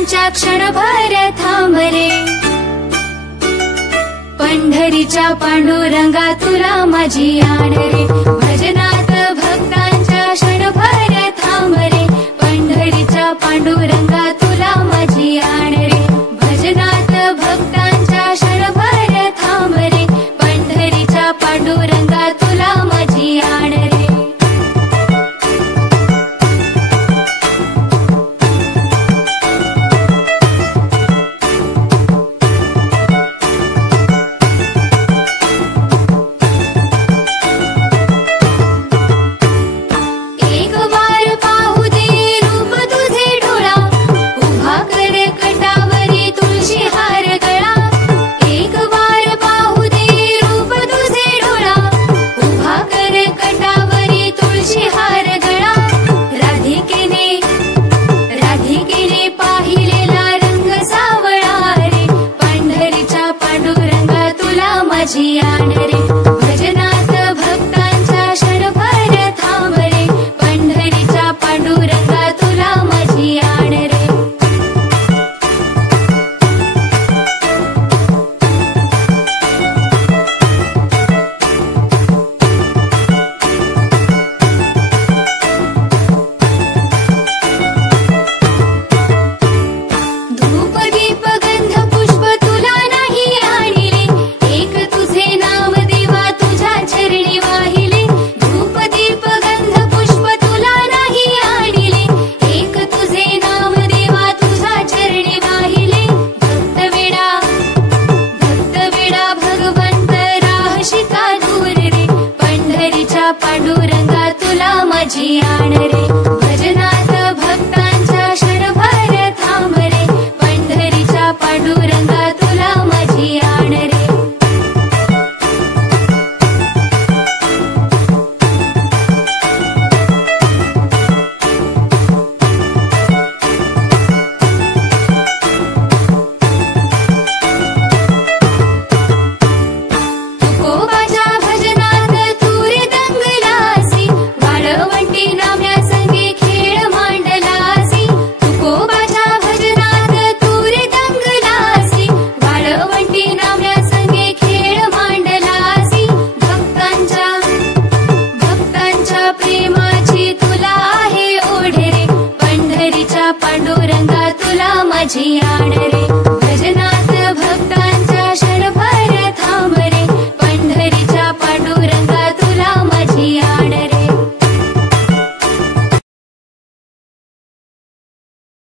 भक्तांच्या क्षणभर थांब रे। पंढरीच्या पांडुरंगा तुला माझी आण रे। भजनात भक्तांच्या क्षणभर थांब रे। पंढरीच्या पांडुरंगा तुला माझी आण रे। भजनात भक्तांच्या क्षणभर थांब रे। पंढरीच्या पांडुरंगा तुला माझी आण रे। माझी आण रे। भजनात भक्तांच्या क्षणभर थांब रे। पंढरीच्या पांडुरंगा तुला माझी आण रे। धूप दीप गंध पुष्प तुला नाही आणिले। एक तुझे नाव देवा तुझ्या चरणी वाहिले। धूप दीप गंध पुष्प तुला नाही आणिले। एक तुझे नाव देवा तुझ्या चरणी वाहिले। भक्त वेडा भगवंत राहशी का दूर रे। पंढरीच्या पांडुरंगा तुला माझी आण रे। भजनात भक्तांच्या क्षणभर थांब रे। पंढरीच्या पांडुरंगा तुला माझी आण रे। तुकोबाच्या भजनात तू रे दंगलासी। वाळवंटी नाम्या संगे खेळ मांडलासी। तुकोबाच्या भजनात तू रे दंगलासी। वाळवंटी नाम्या संगे खेळ मांडलासी। भक्तांच्या प्रेमाची तुला आहे ओढ रे। पंढरीच्या पांडुरंगा तुला माझी